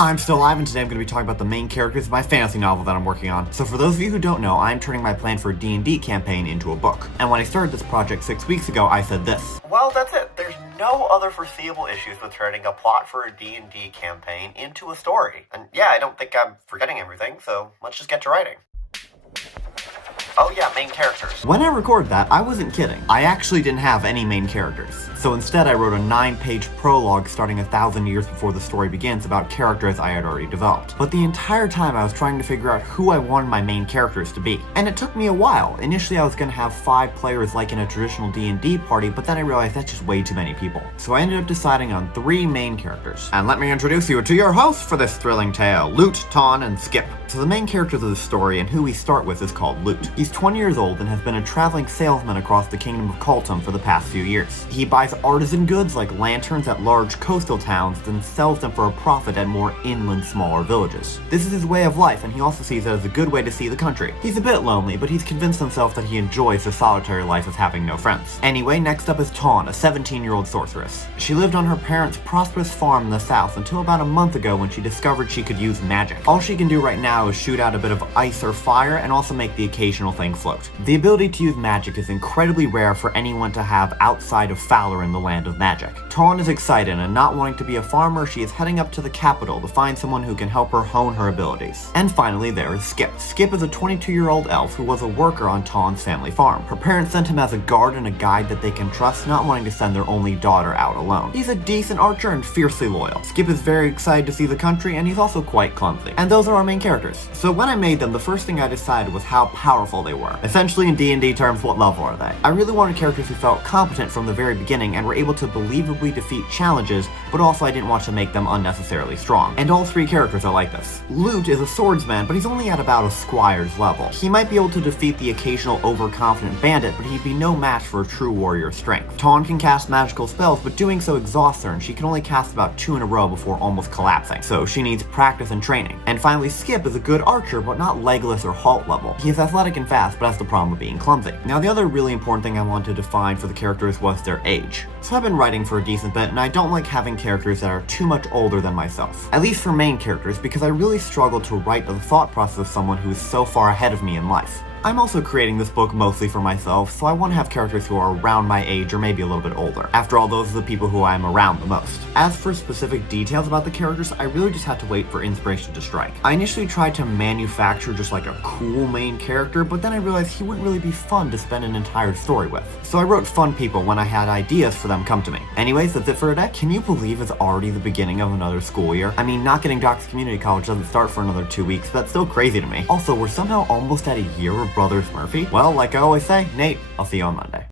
I'm still alive, and today I'm going to be talking about the main characters of my fantasy novel that I'm working on. So for those of you who don't know, I'm turning my plan for a D&D campaign into a book. And when I started this project 6 weeks ago, I said this. Well, that's it. There's no other foreseeable issues with turning a plot for a D&D campaign into a story. And yeah, I don't think I'm forgetting everything, so let's just get to writing. Oh yeah, main characters. When I recorded that, I wasn't kidding. I actually didn't have any main characters. So instead I wrote a 9-page prologue starting 1,000 years before the story begins about characters I had already developed. But the entire time I was trying to figure out who I wanted my main characters to be. And it took me a while. Initially I was going to have 5 players like in a traditional D&D party, but then I realized that's just way too many people. So I ended up deciding on 3 main characters. And let me introduce you to your host for this thrilling tale, Loot, Tawn, and Skip. So the main characters of the story and who we start with is called Loot. He's 20 years old and has been a traveling salesman across the kingdom of Kultum for the past few years. He buys artisan goods like lanterns at large coastal towns, then sells them for a profit at more inland, smaller villages. This is his way of life, and he also sees it as a good way to see the country. He's a bit lonely, but he's convinced himself that he enjoys the solitary life of having no friends. Anyway, next up is Tawn, a 17-year-old sorceress. She lived on her parents' prosperous farm in the south until about a month ago when she discovered she could use magic. All she can do right now is shoot out a bit of ice or fire and also make the occasional thing float. The ability to use magic is incredibly rare for anyone to have outside of Fowler in the land of magic. Tawn is excited, and not wanting to be a farmer, she is heading up to the capital to find someone who can help her hone her abilities. And finally, there is Skip. Skip is a 22-year-old elf who was a worker on Tawn's family farm. Her parents sent him as a guard and a guide that they can trust, not wanting to send their only daughter out alone. He's a decent archer and fiercely loyal. Skip is very excited to see the country, and he's also quite clumsy. And those are our main characters. So when I made them, the first thing I decided was how powerful they were. Essentially, in D&D terms, what level are they? I really wanted characters who felt competent from the very beginning and were able to believably defeat challenges, but also I didn't want to make them unnecessarily strong. And all 3 characters are like this. Loot is a swordsman, but he's only at about a squire's level. He might be able to defeat the occasional overconfident bandit, but he'd be no match for a true warrior's strength. Tawn can cast magical spells, but doing so exhausts her, and she can only cast about 2 in a row before almost collapsing, so she needs practice and training. And finally, Skip is a good archer, but not Legolas or Halt level. He is athletic and fast, but has the problem of being clumsy. Now, the other really important thing I wanted to define for the characters was their age. So I've been writing for a decent bit, and I don't like having characters that are too much older than myself. At least for main characters, because I really struggle to write the thought process of someone who is so far ahead of me in life. I'm also creating this book mostly for myself, so I want to have characters who are around my age or maybe a little bit older. After all, those are the people who I'm around the most. As for specific details about the characters, I really just had to wait for inspiration to strike. I initially tried to manufacture just like a cool main character, but then I realized he wouldn't really be fun to spend an entire story with. So I wrote fun people when I had ideas for them come to me. Anyways, that's it for today. Can you believe it's already the beginning of another school year? I mean, not getting docked community college doesn't start for another 2 weeks, but that's still crazy to me. Also, we're somehow almost at a year of Brothers Murphy. Well, like I always say, Nate, I'll see you on Monday.